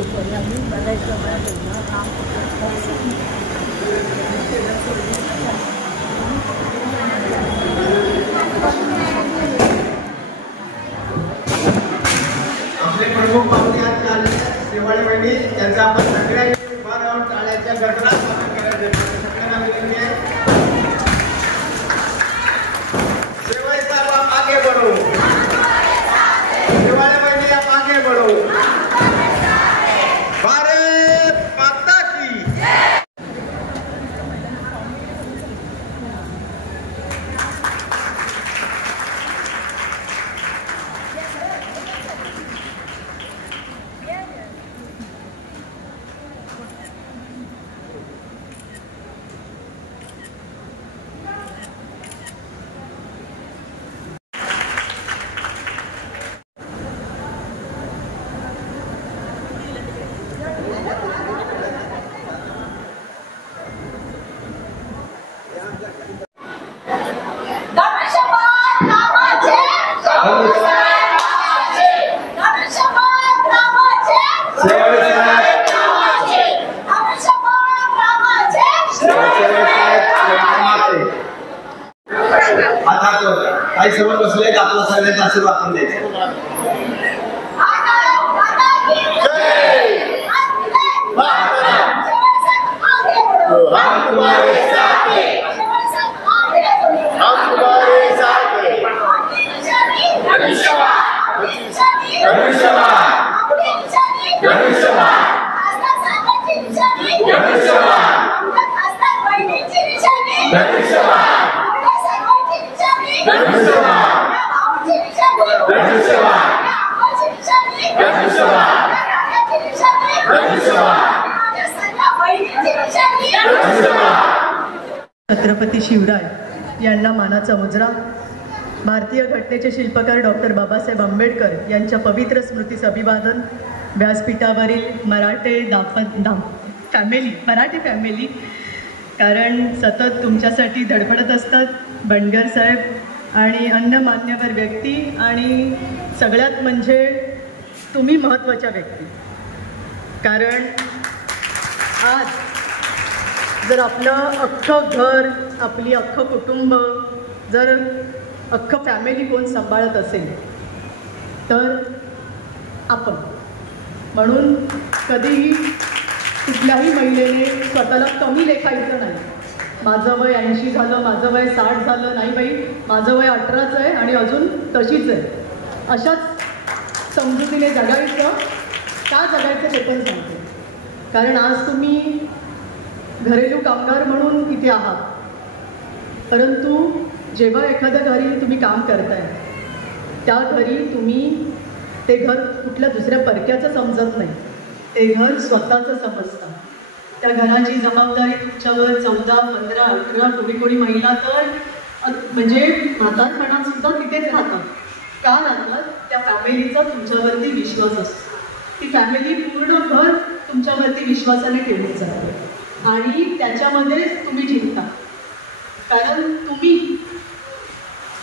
दुपारी आम्ही बघायचं मला काम आपले प्रमुख पाहुणे आज आले शेवाळे वहिनी त्यांचा आपण सगळ्यांनी उभा राहून टाळ्याच्या गडगडाट स्वागत करायचं सगळ्यांना विनंती आहे. शेवाळे साहेब आप आगे बढ़ो, शेवाळे वहिनी आप आगे बढ़ो. भारत माता की काही समोर बसले आपला सगळ्यांचा आशीर्वाद आपण द्यायचा. छत्रपती शिवराय यांना मानाचा मुजरा. भारतीय घटनेचे शिल्पकार डॉक्टर बाबासाहेब आंबेडकर यांच्या पवित्र स्मृतीस अभिवादन. व्यासपीठावरील मराठी फॅमिली कारण सतत तुमच्यासाठी धडपडत असतात. बंडगर साहेब आणि अन्य मान्यवर व्यक्ती आणि सगळ्यात म्हणजे तुम्ही महत्त्वाच्या व्यक्ती. कारण आज जर आपलं अख्खं घर, आपली अख्खं कुटुंब, जर अख्खं फॅमिली कोण सांभाळत असेल तर आपण. म्हणून कधीही कुठल्याही महिलेने स्वतःला कमी लेखायचं नाही. माझं वय 80 झालं, माझं वय 60 झालं, नाही बाई माझं वय 18च आहे आणि अजून तशीच आहे. अशाच समजुतीने जगायचं. का जगायचं ते पण सांगते. कारण आज तुम्ही घरेलू कामगार म्हणून इथे आहात, परंतु जेव्हा एखाद्या घरी तुम्ही काम करताय त्या घरी तुम्ही ते घर कुठल्या दुसऱ्या परक्याचं समजत नाही, ते घर स्वतःचं समजतं. त्या घराची जबाबदारी तुमच्यावर 14, 15, 18 कोणी महिला तर म्हणजे म्हातारपणात सुद्धा तिथेच राहतात. का राहतात? त्या फॅमिलीचा तुमच्यावरती विश्वास असतो. ती फॅमिली पूर्ण घर तुमच्यावरती विश्वासाने ठेवून जाते आणि त्याच्यामध्येच तुम्ही जिंकता. कारण तुम्ही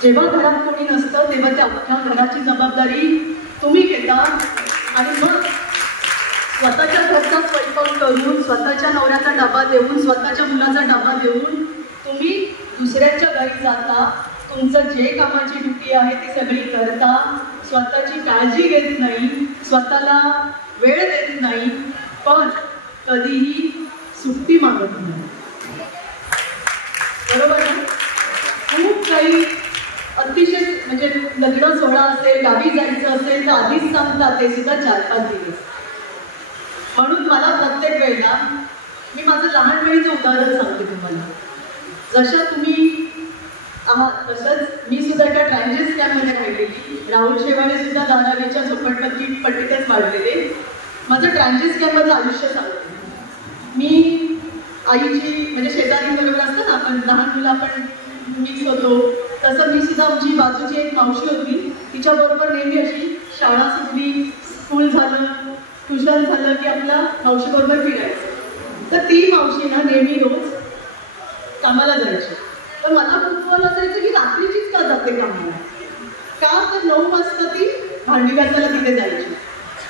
जेव्हा घरात कोणी नसतं तेव्हा त्या अख्ख्या घराची जबाबदारी तुम्ही घेता आणि मग स्वतःच्या घरचा स्वयंपाक करून, स्वतःच्या नवऱ्याचा डबा देऊन, स्वतःच्या मुलाचा डबा देऊन तुम्ही दुसऱ्याच्या घरी जाता. तुमचं जे कामाची ड्युटी आहे ती सगळी करता. स्वतःची काळजी घेत नाही, स्वतःला वेळ देत नाही, पण कधीही सुट्टी मागत नाही. बरोबर आहे? खूप काही अतिशय म्हणजे लग्न सोहळा असेल, गावी जायचं असेल तर आधीच सांगतात, ते सुद्धा 4-5 दिवस. म्हणून मला प्रत्येक वेळेला मी माझं लहानपणीचं उदाहरण सांगते तुम्हाला. जशा तुम्ही आहात तसंच मी सुद्धा एका ट्रान्झिट कॅम्पमध्ये राहिलेली. राहुल शेवाळे सुद्धा धारावीच्या झोपडपट्टीतच वाढलेले. माझं ट्रान्झिट कॅम्पमधलं आयुष्य सांगते मी. आईची म्हणजे शेजारी बरोबर असतं ना आपण, लहान मुलं आपण मिक्स होतो, तसं मी सुद्धा आमची बाजूची एक मावशी होती, तिच्याबरोबर नेहमी अशी शाळा सुटली, स्कूल झालं, ट्युशन झालं की आपला मावशीबरोबर फिरायचं. तर ती मावशी ना नेहमी रोज कामाला जायची. तर मला कुतूहल असायचं की रात्रीचीच का जाते कामाला, का तर 9 वाजता ती भांडी घासायला तिथे जायची.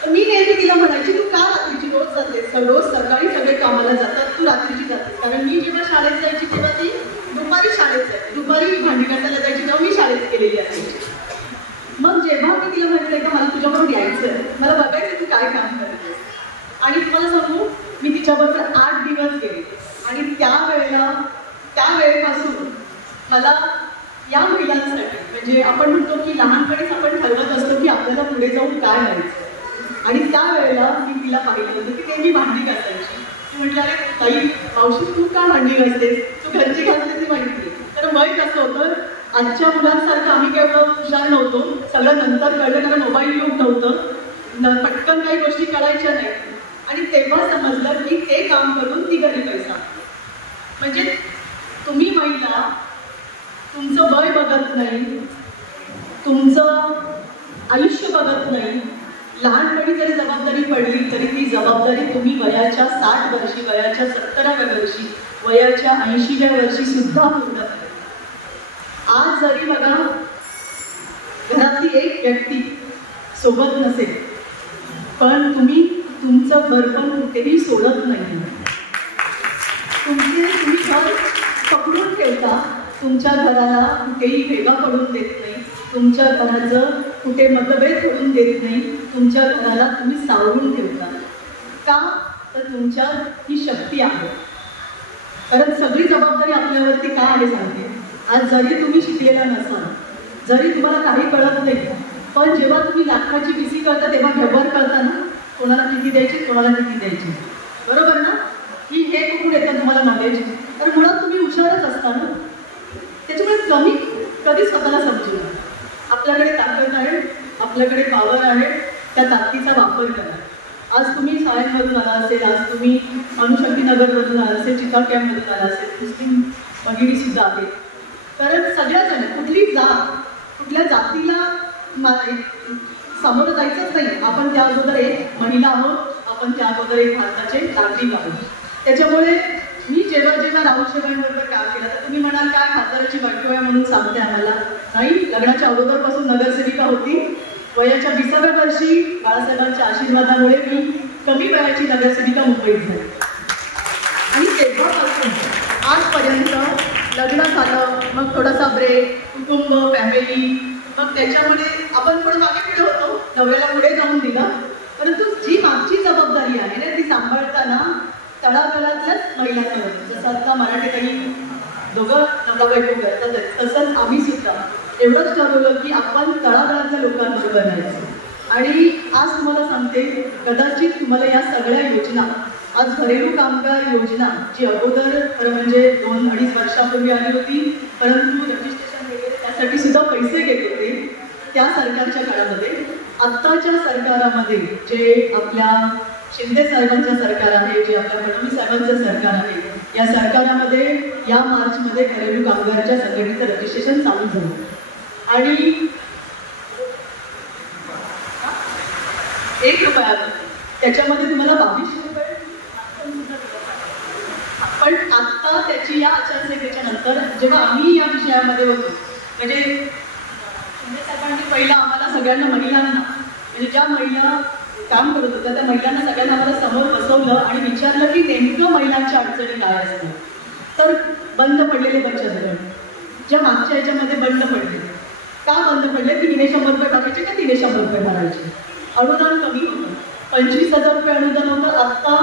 तर मी नेहमी तिला म्हणायची तू का रात्रीची आणि तुम्हाला सांगू, मी तिच्याबरोबर 8 दिवस गेले आणि त्या वेळेपासून मला या महिलांसाठी, म्हणजे आपण म्हणतो की लहानपणीच आपण ठरवत असतो की आपल्याला पुढे जाऊन काय करायचं, आणि त्या वेळेला मी तिला पाहिलं होतं की ते मी भांडी घासायची. ती म्हटलं, अरे ताई मावशी तू का भांडी घासतेस, तू घरची घासते ती माहिती. तर वय कसं होतं, आजच्या मुलांसारखं आम्ही केवढं हुशार नव्हतो, सगळं नंतर कळलं कारण मोबाईल युग नव्हतं, पटकन काही गोष्टी करायच्या नाही. आणि तेव्हा समजलं की ते काम करून ती घरी पैसा, म्हणजे तुम्ही महिला तुमचं वय बघत नाही, तुमचं आयुष्य बघत नाही. लहानपणी जरी जबाबदारी पडली तरी ती जबाबदारी तुम्ही वयाच्या 60 वर्षी, वयाच्या 70व्या वर्षी, वयाच्या 80व्या वर्षी सुद्धा पूर्ण करा. आज जरी बघा घरातली एक व्यक्ती सोबत नसेल, पण तुम्ही तुमचं घर पण कुठेही सोडत नाही. तुम्ही घर पकडून ठेवता, तुमच्या घराला कुठेही भेगा पडून देत नाही, तुमच्या घराचं कुठे मतभेद पडून देत नाही, तुमच्या घराला तुम्ही सावरून ठेवता. का तर तुमच्यात ही शक्ती आहे. कारण सगळी जबाबदारी आपल्यावरती काय आहे सांगते. आज जरी तुम्ही शिकलेला नसाल, जरी तुम्हाला काही कळत नाही, पण जेव्हा तुम्ही लाखाची बिसी करता तेव्हा व्यवहार करता ना, कोणाला किती द्यायची, कोणाला किती द्यायची, बरोबर ना. की हे कुठून येतं तुम्हाला नॉलेज, तर मुळात तुम्ही हुशारच असता ना. त्याच्यामुळे कमी कधी स्वतःला समजू नका. आपल्याकडे ताकद आहे, आपल्याकडे पॉवर आहे, त्या ताकदीचा वापर करा. आज तुम्ही सायनमधून आला असेल, आज तुम्ही अणुशक्तीनगरमधून आला असेल, चिता कॅम्पमधून आला असेल, मुस्लिम भगिनी सुद्धा आहे. कारण सगळ्याजण कुठली जात, कुठल्या जातीला सामोरं जायचंच नाही. आपण त्या अगोदर एक महिला आहोत, आपण त्या अगोदर एक भारताचे नागरिक आहोत. त्याच्यामुळे मी जेव्हा राहुलशेवांबरोबर काम केलं तर तुम्ही म्हणाल काय खासदाराची बायको आहे म्हणून सांगते आम्हाला. नाही, लग्नाच्या अगोदरपासून नगरसेविका होती. वयाच्या 20व्या वर्षी बाळासाहेबांच्या आशीर्वादामुळे मी कमी वयाची नगरसेविका मुंबईत झाली. आणि तेव्हापासून आजपर्यंत लग्न झालं, मग थोडासा ब्रेक, कुटुंब, फॅमिली, मग त्याच्यामध्ये आपण थोडं मागे पुढे होतो, नवऱ्याला पुढे जाऊन दिलं. परंतु जी मागची जबाबदारी आहे ना ती सांभाळताना तळागाळातल्याच महिलांना होती. जसं आता मराठीकडे दोघं नवरा बायको करतात, तसंच आम्ही सुद्धा एवढंच ठरवलं की आपण तळागाळातल्या लोकांबरोबर राहायचं. आणि आज तुम्हाला सांगते, कदाचित तुम्हाला या सगळ्या योजना, आज घरेलू कामगार योजना जी अगोदर खरं म्हणजे 2-2.5 वर्षापूर्वी आली होती, परंतु रजिस्ट्रेशन वगैरे त्यासाठी सुद्धा पैसे घेत होते त्या सरकारच्या काळामध्ये. आत्ताच्या सरकारामध्ये जे आपल्या शिंदे साहेबांचं सरकार आहे, जे आपल्या फडणवीस साहेबांचं सरकार आहे, या सरकारामध्ये या मार्चमध्ये घरेलू कामगारच्या संघटनेचं रजिस्ट्रेशन चालू झालं. आणि 1 रुपया त्याच्यामध्ये तुम्हाला 2200 रुपये. पण आत्ता त्याची या आचारसंहितेच्या नंतर जेव्हा आम्ही या विषयामध्ये होतो, म्हणजे शिंदे साहेबांनी पहिला आम्हाला सगळ्यांना, महिलांना, म्हणजे ज्या महिला काम करत होत्या त्या महिलांना सगळ्यांना आम्हाला समोर बसवलं आणि विचारलं की नेमकं महिलांच्या अडचणी काय असतात. तर बंद पडलेले बचत गट, ज्या मागच्या याच्यामध्ये बंद पडले, का बंद पडले की तिने 100 रुपये टाकायचे का तिने 100 रुपये भरायचे. अनुदान कमी होतं, 25,000 रुपये अनुदान होतं. आत्ता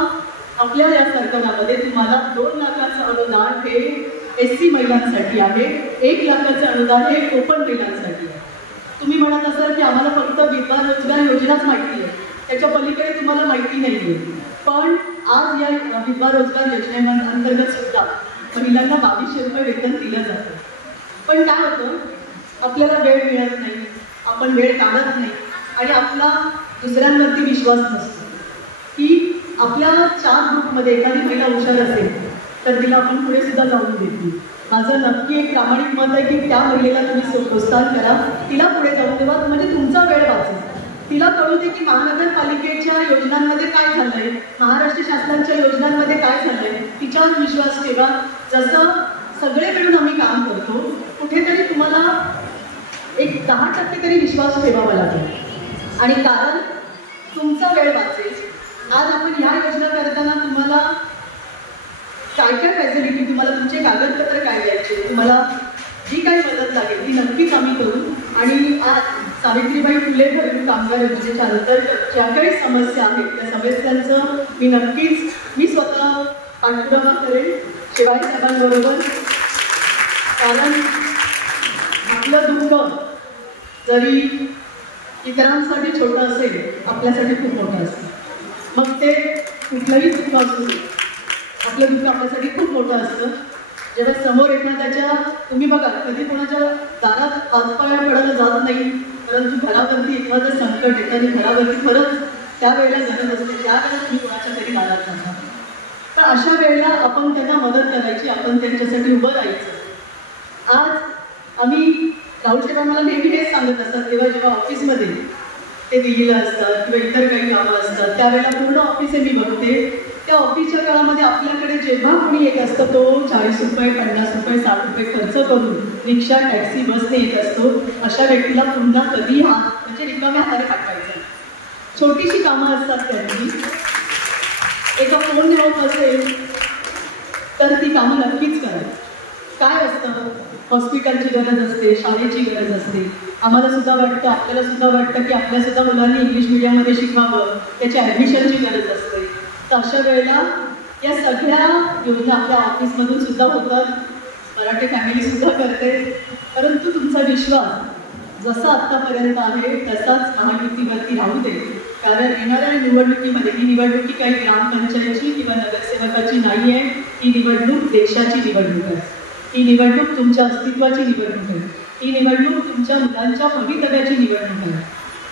आपल्या या सरकारामध्ये तुम्हाला 2 लाखाचं अनुदान हे SC महिलांसाठी आहे, 1 लाखाचं अनुदान हे ओपन महिलांसाठी आहे. तुम्ही म्हणत असाल की आम्हाला फक्त विधवा रोजगार योजनाच माहिती आहे, त्याच्या पलीकडे तुम्हाला माहिती नाही आहे. पण आज या विधवा रोजगार योजनेअंतर्गत सुद्धा महिलांना 2200 रुपये वेतन दिलं जातं. पण काय होतं, आपल्याला वेळ मिळत नाही, आपण वेळ काढत नाही आणि आपला दुसऱ्यांवरती विश्वास नसतो की आपल्या 4 ग्रुपमध्ये एखादी महिला हुशार असेल तर तिला आपण पुढे सुद्धा जाऊन देतो. माझं नक्की एक प्रामाणिक मत आहे की त्या महिलेला तुम्ही प्रोत्साहन करा, तिला पुढे जाऊन देवा, म्हणजे तुमचा वेळ वाचेल. तिला कळू दे की महानगरपालिकेच्या योजनांमध्ये काय झालंय, महाराष्ट्र शासनाच्या योजनांमध्ये काय झालंय, तिच्यावर विश्वास ठेवा. जसं सगळे मिळून आम्ही काम करतो, कुठेतरी तुम्हाला एक 10% तरी विश्वास ठेवावा लागेल. आणि कारण तुमचा वेळ वाचेल. आज आपण ह्या योजना करताना तुम्हाला काय काय फॅसिलिटी, तुम्हाला तुमचे कागदपत्र काय द्यायचे, तुम्हाला जी काही मदत लागेल ती नक्कीच आम्ही करू. आणि आज सावित्रीबाई फुले भरून कामगार योजनेच्या अंतर्गत ज्या काही समस्या आहेत त्या समस्यांचं मी स्वतः पाठपुरावा करेन शिवाय साहेबांबरोबर. कारण आपलं दुःख जरी इतरांसाठी छोटं असेल आपल्यासाठी खूप मोठं असतं. मग ते कुठलंही दुःख असू दे, आपलं दुःख आपल्यासाठी खूप मोठं असतं. जेव्हा समोर एखाद्याच्या तुम्ही बघा कधी कोणाच्या दारात हातपाया पडायला जात नाही, परंतु घरावरती एखादं संकट येतं आणि घरावरती खरंच त्यावेळेला गरज असते, त्यावेळेला तुम्ही कोणाच्या तरी दारात जाणार. तर अशा वेळेला आपण त्यांना मदत करायची, आपण त्यांच्यासाठी उभं राहायचं. आज आम्ही राहुल शेवाळ मला नेहमी हेच सांगत असतात, जेव्हा ऑफिसमध्ये ते दिल्लीला असतात किंवा इतर काही कामं असतात त्यावेळेला पूर्ण ऑफिस हे मी बघते. त्या ऑफिसच्या काळामध्ये आपल्याकडे जेव्हा कोणी येत असतं तो 40 रुपये 50 रुपये 60 रुपये खर्च करून रिक्षा टॅक्सी बसने येत असतो. अशा व्यक्तीला पुन्हा कधी म्हणजे रिकाम्या हाताने पाठवायचं. छोटीशी कामं असतात त्यांची, एका फोन होत असेल तर ती कामं नक्कीच करा. काय असतं, हॉस्पिटलची गरज असते, शाळेची गरज असते. आम्हाला सुद्धा वाटतं, आपल्याला सुद्धा वाटतं की आपल्या सुद्धा मुलांनी इंग्लिश मीडियममध्ये शिकवावं, त्याच्या ॲडमिशनची गरज असते. तर अशा वेळेला या सगळ्या योजना आपल्या ऑफिसमधून सुद्धा होतात, मराठी फॅमिली सुद्धा करते. परंतु तुमचा विश्वास जसा आत्तापर्यंत आहे तसाच महायुतीवरती राहू दे. कारण येणाऱ्या निवडणुकीमध्ये ही निवडणुकी काही ग्रामपंचायतची किंवा नगरसेवकाची नाही आहे, ही निवडणूक देशाची निवडणूक आहे. ही निवडणूक तुमच्या अस्तित्वाची निवडणूक आहे. ही निवडणूक तुमच्या मुलांच्या भवितव्याची निवडणूक आहे.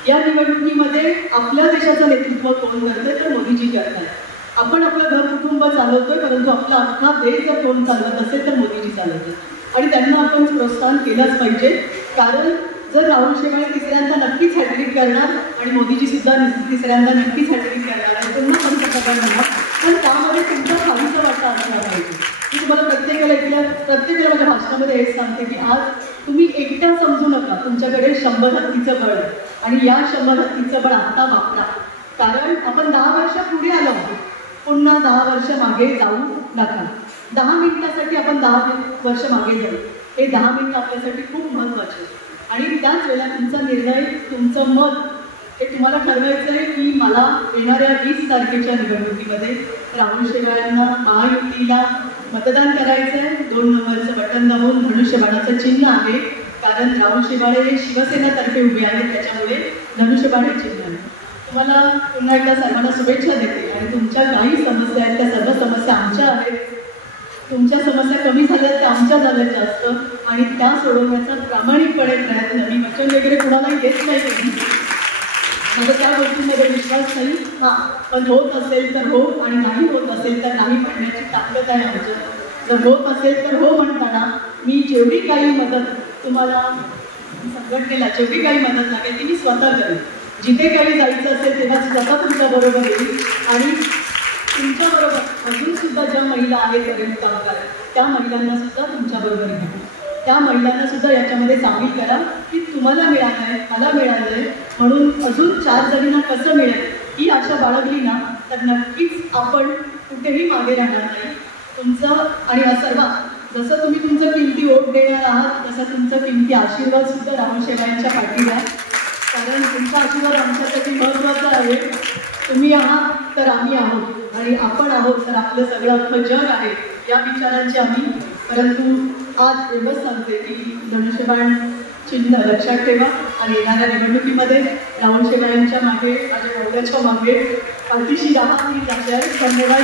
या निवडणुकीमध्ये आपल्या देशाचं नेतृत्व कोण करतंय तर मोदीजी करतात. आपण आपलं घर कुटुंब चालवतोय, परंतु आपला अख्खा देश जर कोण चालवत असेल तर मोदीजी चालवतात आणि त्यांना आपण प्रोत्साहन केलंच पाहिजे. कारण जर राहुल शेवाळे तिसऱ्यांदा नक्कीच हॅट्रिक करणार आणि मोदीजी सुद्धा तिसऱ्यांदा नक्कीच हॅट्रिक करणार आहे, पुन्हा पंतप्रधान होणार. पण त्यामध्ये तुमचा खालीचा वाटा असला पाहिजे. मी तुम्हाला प्रत्येकाला माझ्या भाषणामध्ये हेच सांगते की आज तुम्ही एकट्या समजू नका, तुमच्याकडे 100 हत्तीचं बळ आहे आणि या 100 हत्तीचं बळ आत्ता वापरा. कारण आपण 10 वर्ष पुढे आलो आहोत, पुन्हा 10 वर्ष मागे जाऊ नका. 10 मिनिटासाठी आपण 10 वर्ष मागे जाऊ. हे 10 मिनिट आपल्यासाठी खूप महत्त्वाचे आणि त्याच वेळेला तुमचा निर्णय, तुमचं मत हे तुम्हाला ठरवायचं आहे की मला येणाऱ्या 20 तारखेच्या निवडणुकीमध्ये राहुल शेवाळ्यांना महायुतीला मतदान करायचं आहे. 2 नंबरचं बटन दाबून धनुष्यबाणाचं चिन्ह आहे. कारण राहुल शेवाळे हे शिवसेनेतर्फे उभे आहेत, त्याच्यामुळे धनुष्यबाण हे चिन्ह आहे. तुम्हाला पुन्हा एकदा सर्वांना शुभेच्छा देते आणि तुमच्या काही समस्या आहेत त्या सर्व समस्या आमच्या आहेत. तुमच्या समस्या कमी झाल्यात त्या आमच्या झाल्यात जास्त आणि त्या सोडवण्याचा प्रामाणिकपणे प्रयत्न, मी वचन वगैरे कुणालाही देत नाही, माझा त्या गोष्टींमध्ये विश्वास नाही. पण होत असेल तर हो आणि नाही होत असेल तर नाही म्हणण्याची ताकद आहे आमच्या. जर होत असेल तर हो म्हणताना मी जेवढी काही मदत तुम्हाला संघटनेला जेवढी काही मदत लागेल ती मी स्वतः करेन. जिथे काही जायचं असेल तेव्हा स्वतः तुमच्याबरोबर येईल आणि तुमच्याबरोबर अजून सुद्धा ज्या महिला आहेत गरीब कामगार त्या महिलांना सुद्धा तुमच्याबरोबर घ्या. त्या महिलांना सुद्धा याच्यामध्ये सामील करा की तुम्हाला मिळालं आहे, मला मिळालं आहे म्हणून अजून 4 जणींना कसं मिळेल ही आशा बाळगली ना तर नक्कीच आपण कुठेही मागे राहणार नाही. तुमचं आणि सर्वात जसं तुम्ही तुमचं किमती वोट देणार आहात तसा तुमचा किमती आशीर्वाद सुद्धा राहुल शेवाळ्यांच्या पाठीला आहे. कारण तुमचा आशीर्वाद आमच्यासाठी महत्त्वाचा आहे. तुम्ही आहात तर आम्ही आहोत आणि आपण आहोत तर आपलं सगळं अख्खं जग आहे या विचारांचे आम्ही. परंतु आज एवढंच सांगते की धनुष्यबाण चिन्ह लक्षात ठेवा आणि येणाऱ्या निवडणुकीमध्ये राहुल शेवाळ्यांच्या मागे, माझ्या नवऱ्याच्या मागे पाठीशी राहा. ही धन्यवाद.